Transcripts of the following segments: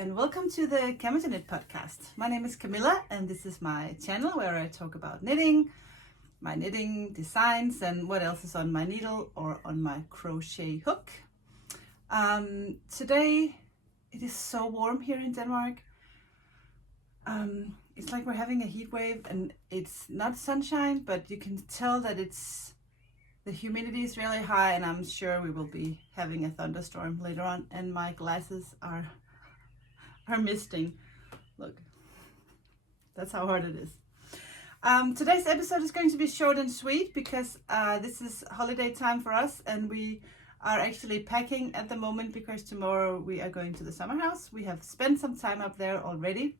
and welcome to the CamijoKnit podcast. My name is Camilla and this is my channel where I talk about knitting, my knitting designs and what else is on my needle or on my crochet hook. Today it is so warm here in Denmark. It's like we're having a heat wave and it's not sunshine, but you can tell that the humidity is really high, and I'm sure we will be having a thunderstorm later on, and my glasses are misting. Look, that's how hard it is. Today's episode is going to be short and sweet because this is holiday time for us, and we are actually packing at the moment because tomorrow we are going to the summer house. We have spent some time up there already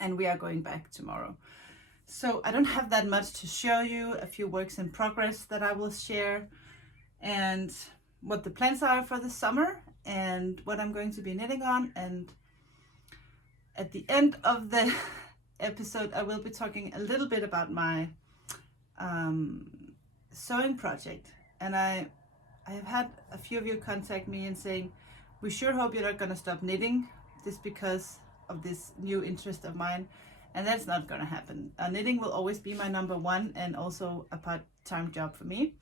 and we are going back tomorrow. So I don't have that much to show you. A few works in progress that I will share, and what the plans are for the summer, and what I'm going to be knitting on. And at the end of the episode, I will be talking a little bit about my sewing project. And I have had a few of you contact me and saying, we sure hope you're not going to stop knitting just because of this new interest of mine. And that's not going to happen. Knitting will always be my number one and also a part-time job for me.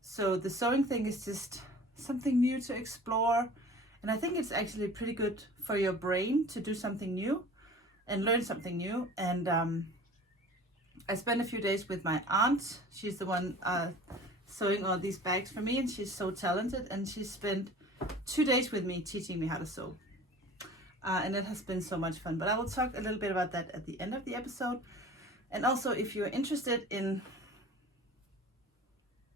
So the sewing thing is just something new to explore. And I think it's actually pretty good for your brain to do something new and learn something new. And I spent a few days with my aunt. She's the one sewing all these bags for me, and she's so talented. And she spent 2 days with me teaching me how to sew. And it has been so much fun, but I will talk a little bit about that at the end of the episode. And also, if you're interested in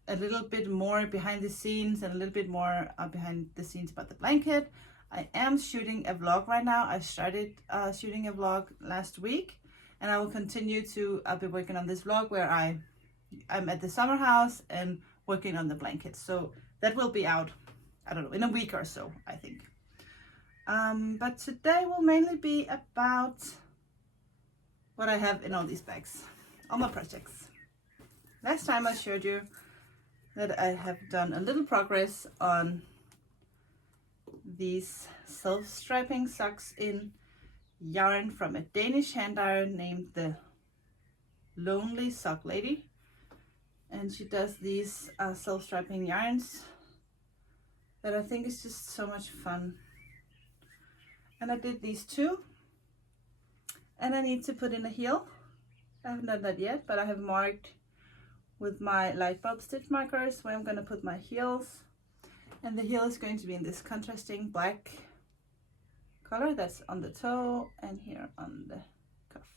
a little bit more behind the scenes and a little bit more behind the scenes about the blanket, I am shooting a vlog right now. I started shooting a vlog last week, and I will continue to be working on this vlog where I'm at the summer house and working on the blanket. So that will be out, I don't know, in a week or so, I think. But today will mainly be about what I have in all these bags, all my projects. Last time I showed you that I have done a little progress on these self-striping socks in yarn from a Danish hand iron named the Lonely Sock Lady. And she does these self-striping yarns that I think is just so much fun. And I did these two, and I need to put in a heel. I haven't done that yet, but I have marked with my light bulb stitch markers where I'm going to put my heels. And the heel is going to be in this contrasting black color that's on the toe and here on the cuff.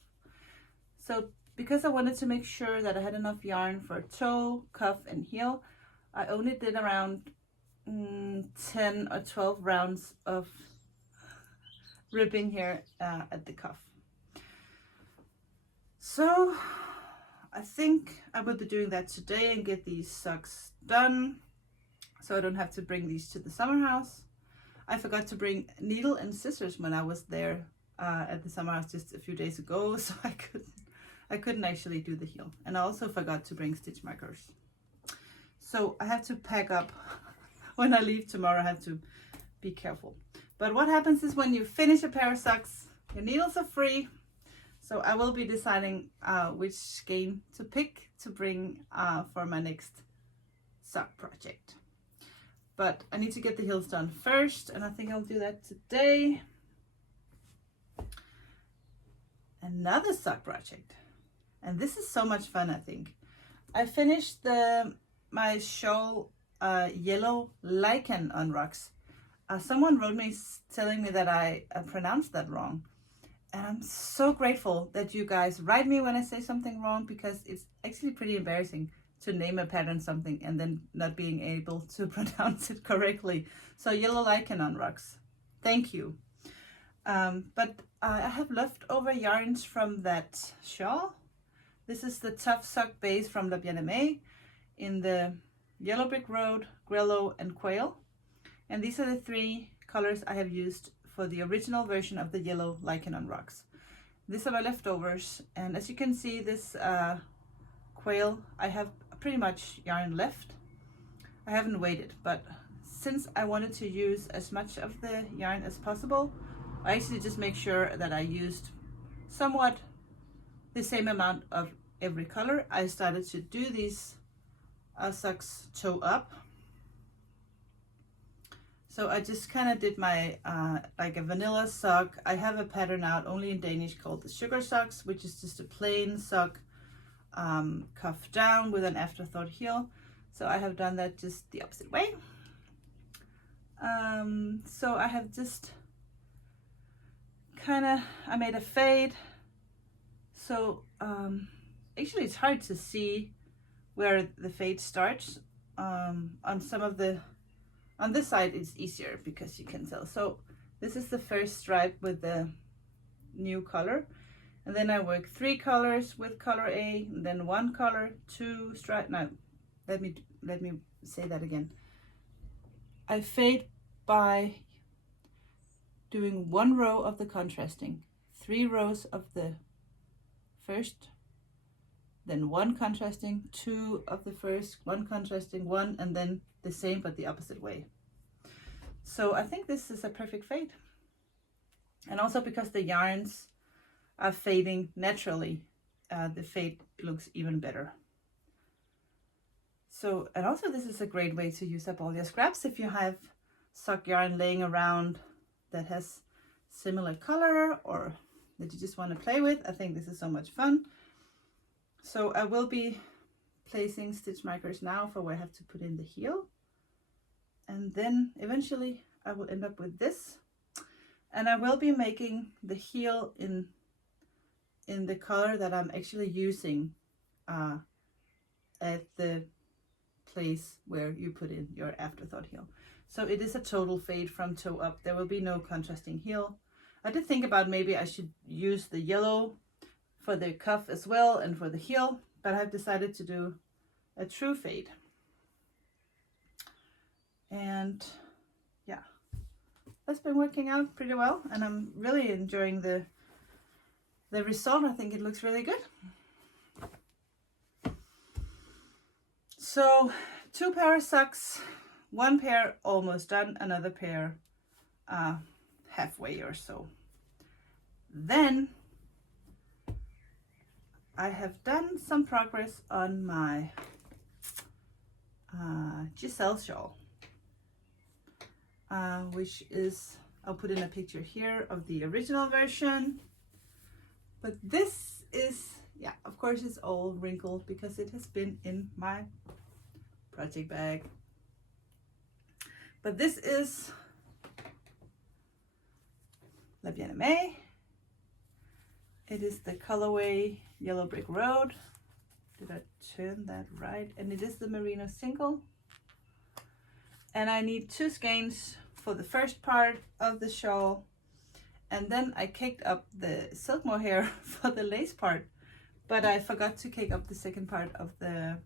So because I wanted to make sure that I had enough yarn for toe, cuff and heel, I only did around 10 or 12 rounds of ribbing here at the cuff. So I think I will be doing that today and get these socks done so I don't have to bring these to the summer house. I forgot to bring needle and scissors when I was there at the summer house just a few days ago, so I couldn't actually do the heel. And I also forgot to bring stitch markers. So I have to pack up when I leave tomorrow. I have to be careful. But what happens is when you finish a pair of socks, your needles are free. So I will be deciding which skein to pick to bring for my next sock project. But I need to get the heels done first, and I think I'll do that today. Another sock project. And this is so much fun, I think. I finished my shawl yellow Lichen on rocks. Someone wrote me telling me that I pronounced that wrong. And I'm so grateful that you guys write me when I say something wrong, because it's actually pretty embarrassing to name a pattern something and then not being able to pronounce it correctly. So yellow Lichen on rocks. Thank you. But I have leftover yarns from that shawl. This is the Tough Sock base from La Bien-Aimée in the Yellow Brick Road, Grello and Quail. And these are the 3 colors I have used for the original version of the yellow Lichen on rocks. These are my leftovers, and as you can see, this Quail, I have pretty much yarn left. I haven't waited, but since I wanted to use as much of the yarn as possible, I actually just make sure that I used somewhat the same amount of every color. I started to do these socks toe up. So I just kind of did my like a vanilla sock. I have a pattern out only in Danish called the sugar socks, which is just a plain sock cuff down with an afterthought heel. So I have done that just the opposite way. So I have just I made a fade. So actually it's hard to see where the fade starts. On some of the, on this side it's easier because you can tell. So this is the first stripe with the new color, and then I work 3 colors with color A, and then 1 color, 2 stripe. Now let me say that again. I fade by doing 1 row of the contrasting, 3 rows of the first, then 1 contrasting, 2 of the first, 1 contrasting, 1, and then the same but the opposite way. So I think this is a perfect fade. And also because the yarns are fading naturally, the fade looks even better. So, and also this is a great way to use up all your scraps if you have sock yarn laying around that has similar color or that you just want to play with. I think this is so much fun. So I will be placing stitch markers now for where I have to put in the heel. And then eventually I will end up with this. And I will be making the heel in the color that I'm actually using at the place where you put in your afterthought heel. So it is a total fade from toe up. There will be no contrasting heel. I did think about maybe I should use the yellow for the cuff as well and for the heel, but I've decided to do a true fade. And yeah, that's been working out pretty well, and I'm really enjoying the result. I think it looks really good. So 2 pair of socks, 1 pair almost done, another pair halfway or so. Then I have done some progress on my Giselle shawl, which is, I'll put in a picture here of the original version. But this is, yeah, of course it's all wrinkled because it has been in my project bag. But this is La Bien-Aimée. It is the colorway Yellow Brick Road. Did I turn that right? And it is the merino single. And I need 2 skeins for the first part of the shawl. And then I caked up the silk mohair for the lace part. But I forgot to cake up the second part of the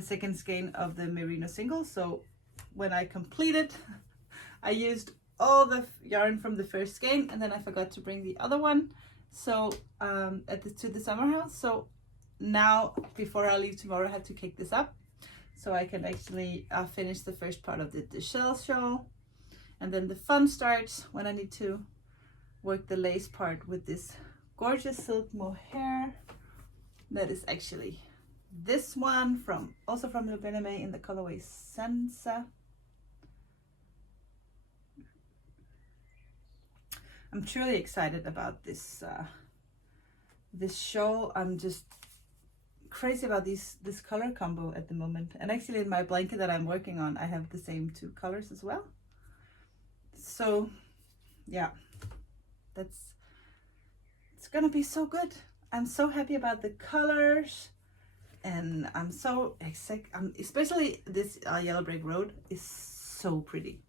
second skein of the merino single. So when I completed, I used all the yarn from the first skein, and then I forgot to bring the other one. So to the summer house. So now before I leave tomorrow, I have to cake this up so I can actually finish the first part of the Giselle shawl. And then the fun starts when I need to work the lace part with this gorgeous silk mohair that is actually this one also from La Bien-Aimée in the colorway Sansa. I'm truly excited about this this shawl. I'm just crazy about this color combo at the moment. And actually in my blanket that I'm working on, I have the same 2 colors as well. So yeah, it's gonna be so good. I'm so happy about the colors, and I'm so excited. Especially this Yellow Brick Road is so pretty.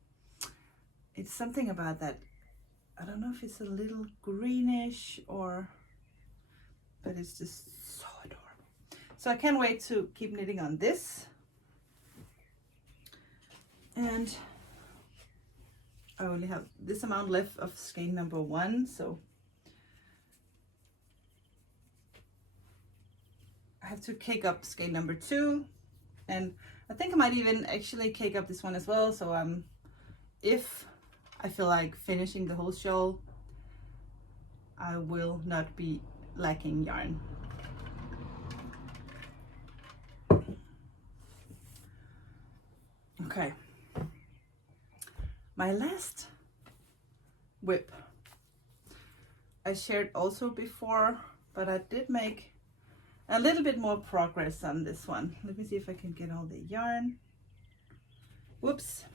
It's something about that. I don't know if it's a little greenish but it's just so adorable. So I can't wait to keep knitting on this. And I only have this amount left of skein number 1, so I have to cake up skein number 2, and I think I might even actually cake up this one as well. So if I feel like finishing the whole shawl I will not be lacking yarn. Okay, my last whip I shared also before, but I did make a little bit more progress on this one. Let me see if I can get all the yarn. Whoops.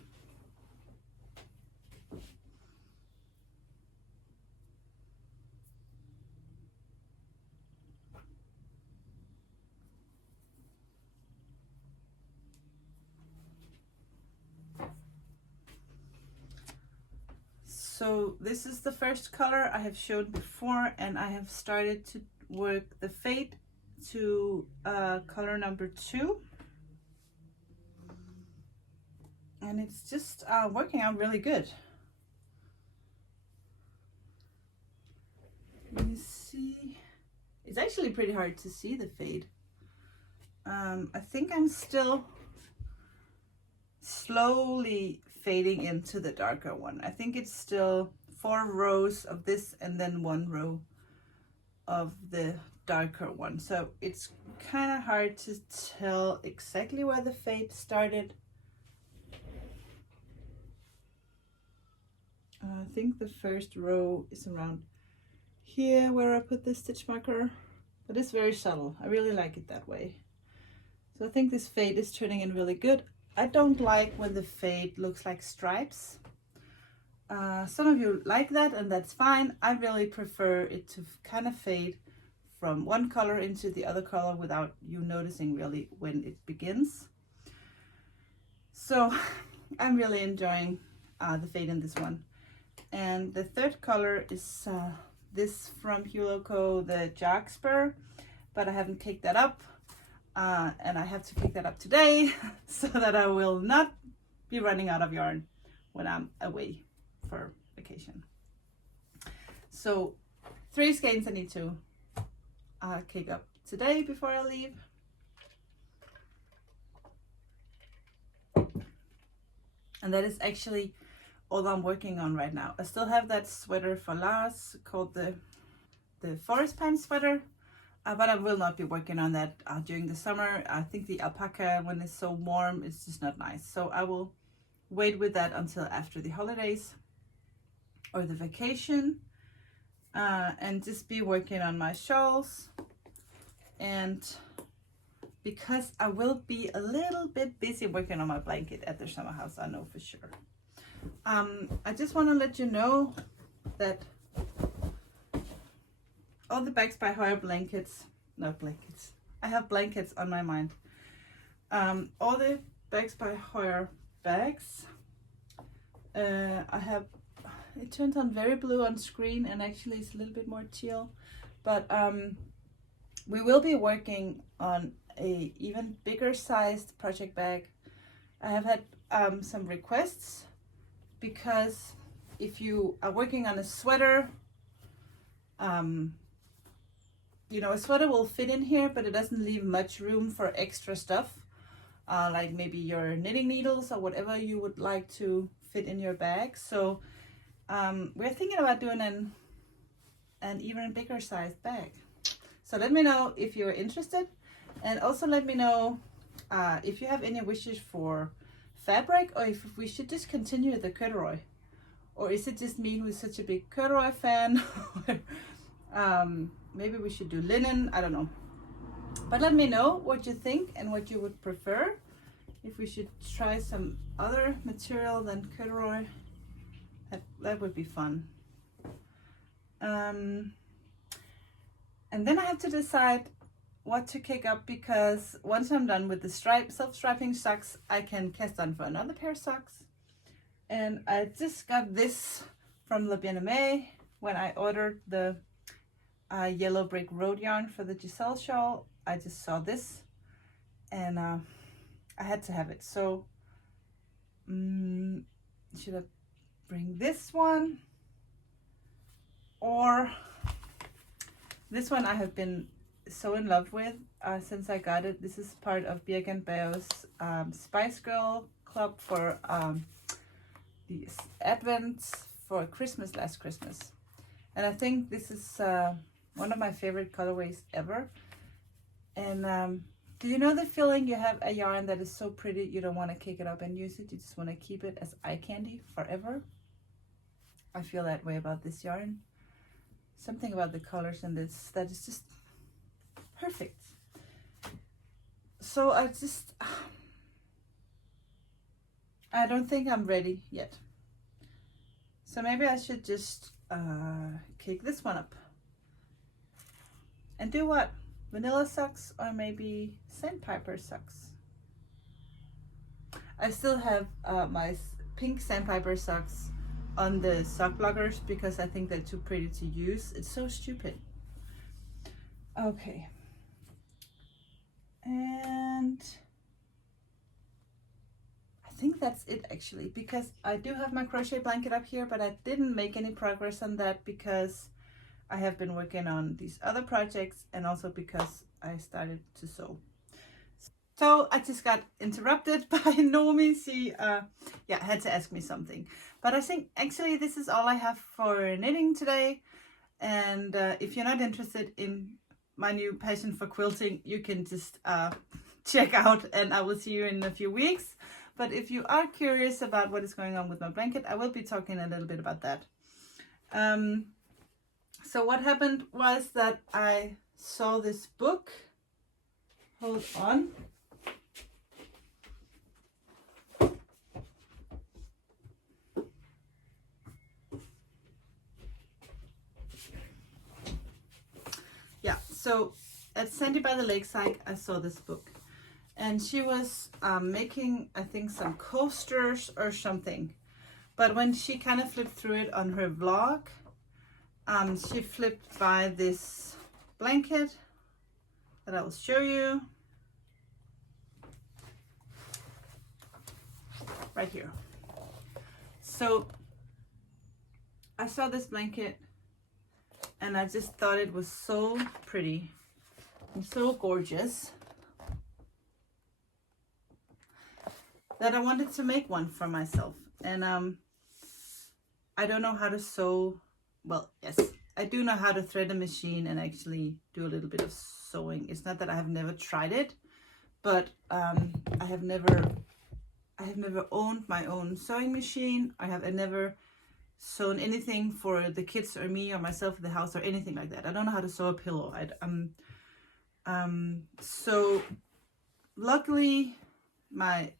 So this is the first color I have showed before, and I have started to work the fade to color number 2. And it's just working out really good. Let me see. It's actually pretty hard to see the fade. I think I'm still slowly fading into the darker one. I think it's still 4 rows of this and then 1 row of the darker one. So it's kind of hard to tell exactly where the fade started. I think the first row is around here where I put the stitch marker, but it's very subtle. I really like it that way. So I think this fade is turning in really good. I don't like when the fade looks like stripes. Some of you like that, and that's fine. I really prefer it to kind of fade from one color into the other color without you noticing really when it begins. So I'm really enjoying the fade in this one. And the third color is this from Huloko, the Jarkspur, but I haven't caked that up. And I have to pick that up today so that I will not be running out of yarn when I'm away for vacation. So 3 skeins I need to cake up today before I leave. And that is actually all I'm working on right now. I still have that sweater for Lars called the forest pants sweater. But I will not be working on that during the summer. I think the alpaca, when it's so warm, it's just not nice. So I will wait with that until after the holidays or the vacation, and just be working on my shawls. And because I will be a little bit busy working on my blanket at the summer house, I know for sure. I just want to let you know that all the Bags by Hoyer blankets, not blankets, I have blankets on my mind. All the Bags by Hoyer bags, I have, it turns on very blue on screen, and actually it's a little bit more teal, but we will be working on a even bigger sized project bag. I have had some requests, because if you are working on a sweater, you know, a sweater will fit in here, but it doesn't leave much room for extra stuff, like maybe your knitting needles or whatever you would like to fit in your bag. So we're thinking about doing an even bigger sized bag. So let me know if you're interested, and also let me know if you have any wishes for fabric, or if we should just continue the corduroy, or is it just me who's such a big corduroy fan? Maybe we should do linen, I don't know. But let me know what you think and what you would prefer. If we should try some other material than corduroy, that would be fun. And then I have to decide what to kick up, because once I'm done with the self-striping socks, I can cast on for another pair of socks. And I just got this from Le Bien-Aimé when I ordered the yellow brick road yarn for the Giselle shawl. I just saw this, and I had to have it. So should I bring this one, or this one I have been so in love with since I got it. This is part of Birgit Baeo's Spice Girl Club for the Advent for Christmas, last Christmas. And I think this is one of my favorite colorways ever. And do you know the feeling you have a yarn that is so pretty you don't want to kick it up and use it? You just want to keep it as eye candy forever. I feel that way about this yarn. Something about the colors in this that is just perfect. So I don't think I'm ready yet. So maybe I should just kick this one up. And do what? Vanilla socks or maybe sandpiper socks. I still have my pink sandpiper socks on the sock blockers because I think they're too pretty to use. It's so stupid. Okay. And I think that's it actually, because I do have my crochet blanket up here, but I didn't make any progress on that because I have been working on these other projects and also because I started to sew. So I just got interrupted by Nomi. She had to ask me something. But I think actually this is all I have for knitting today. And if you're not interested in my new passion for quilting, you can just check out, and I will see you in a few weeks. But if you are curious about what is going on with my blanket, I will be talking a little bit about that. So what happened was that I saw this book. Hold on. Yeah, so at Sandy by the Lakeside, I saw this book. And she was making, I think, some coasters or something. But when she kind of flipped through it on her vlog, she flipped by this blanket that I will show you. Right here. So I saw this blanket and I just thought it was so pretty and so gorgeous that I wanted to make one for myself. And I don't know how to sew. Well, yes, I do know how to thread a machine and actually do a little bit of sewing. It's not that I have never tried it, but I have never owned my own sewing machine. I have never sewn anything for the kids or me or myself in the house or anything like that. I don't know how to sew a pillow. So luckily my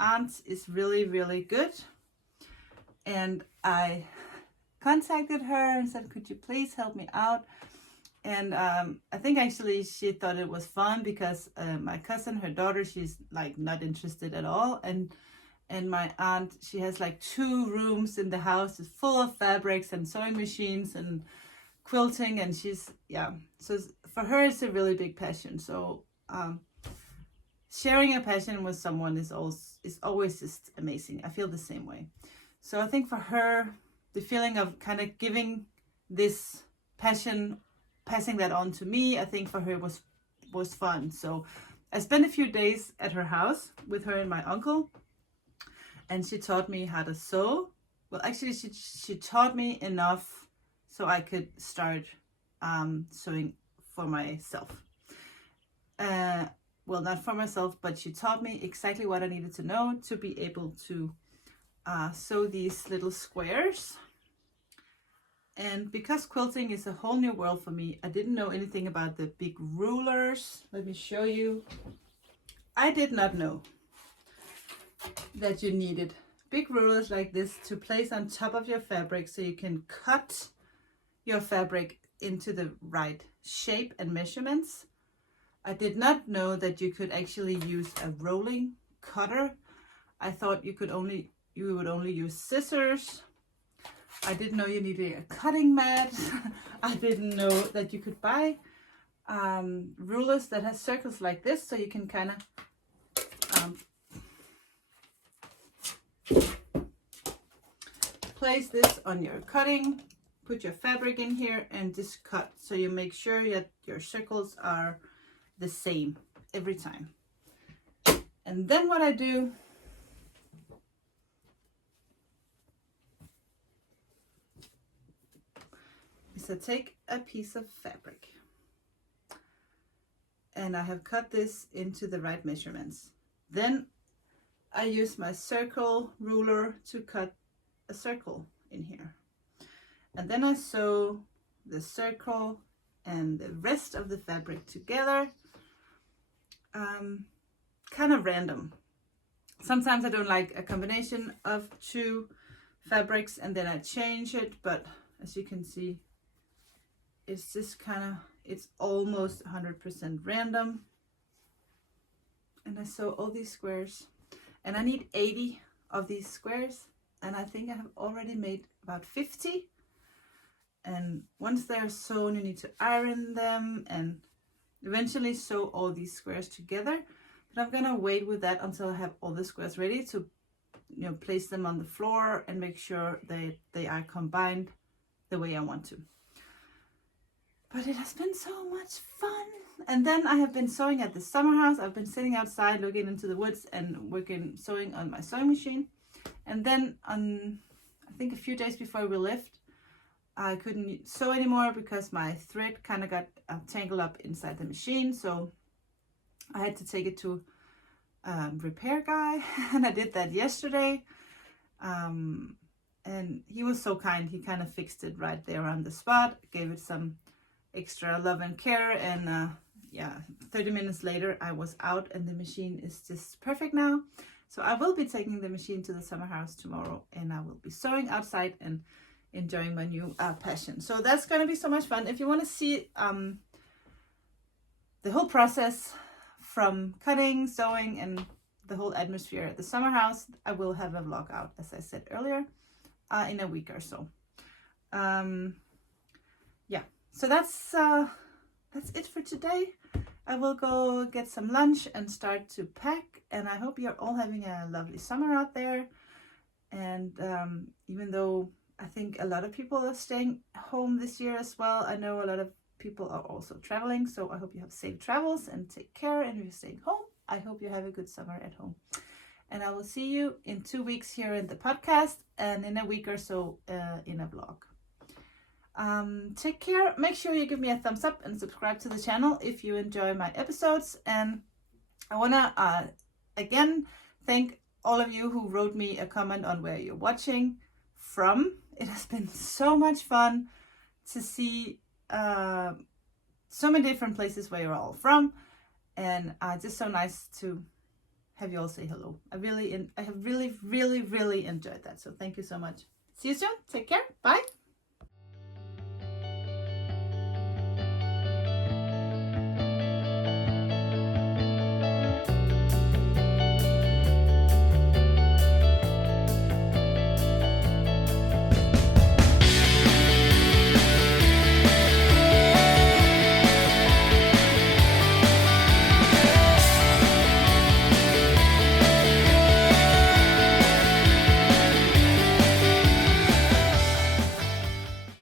aunt is really, really good, and I contacted her and said, could you please help me out? And I think actually she thought it was fun because my cousin, her daughter, she's like not interested at all, and my aunt, she has like 2 rooms in the house. It's full of fabrics and sewing machines and quilting, and she's, yeah, so for her it's a really big passion. So sharing a passion with someone is always just amazing. I feel the same way. So I think for her, the feeling of kind of giving this passion, passing that on to me, I think for her was fun. So I spent a few days at her house with her and my uncle, and she taught me how to sew. Well, actually she taught me enough so I could start sewing for myself. Well, not for myself, but she taught me exactly what I needed to know to be able to sew these little squares. And because quilting is a whole new world for me, I didn't know anything about the big rulers. Let me show you. I did not know that you needed big rulers like this to place on top of your fabric so you can cut your fabric into the right shape and measurements. I did not know that you could actually use a rolling cutter. I thought you would only use scissors. I didn't know you needed a cutting mat. I didn't know that you could buy rulers that have circles like this, so you can kind of place this on your cutting, put your fabric in here and just cut, so you make sure that your circles are the same every time. And then what I do, So take a piece of fabric, and I have cut this into the right measurements. Then I use my circle ruler to cut a circle in here. And then I sew the circle and the rest of the fabric together, kind of random. Sometimes I don't like a combination of two fabrics and then I change it, but as you can see, it's just it's almost 100% random. And I sew all these squares, and I need 80 of these squares, and I think I have already made about 50. And once they're sewn, you need to iron them and eventually sew all these squares together. But I'm gonna wait with that until I have all the squares ready to, place them on the floor and make sure they are combined the way I want to. But it has been so much fun. And then I have been sewing at the summer house. I've been sitting outside looking into the woods and sewing on my sewing machine. And then I think a few days before we left, I couldn't sew anymore because my thread kind of got tangled up inside the machine. So I had to take it to a repair guy, and I did that yesterday. And he was so kind. He kind of fixed it right there on the spot, gave it some extra love and care, and 30 minutes later I was out and the machine is just perfect now. So I will be taking the machine to the summer house tomorrow, and I will be sewing outside and enjoying my new passion. So that's going to be so much fun. If you want to see the whole process from cutting, sewing, and the whole atmosphere at the summer house, I will have a vlog out, as I said earlier, in a week or so. So that's it for today. I will go get some lunch and start to pack, and I hope you're all having a lovely summer out there. And even though I think a lot of people are staying home this year as well, I know a lot of people are also traveling, so I hope you have safe travels and take care. And if you're staying home, I hope you have a good summer at home. And I will see you in 2 weeks here in the podcast, and in a week or so in a vlog. Take care. Make sure you give me a thumbs up and subscribe to the channel if you enjoy my episodes. And I want to again thank all of you who wrote me a comment on where you're watching from. It has been so much fun to see so many different places where you're all from, and just so nice to have you all say hello. I have really enjoyed that. So thank you so much. See you soon. Take care. Bye.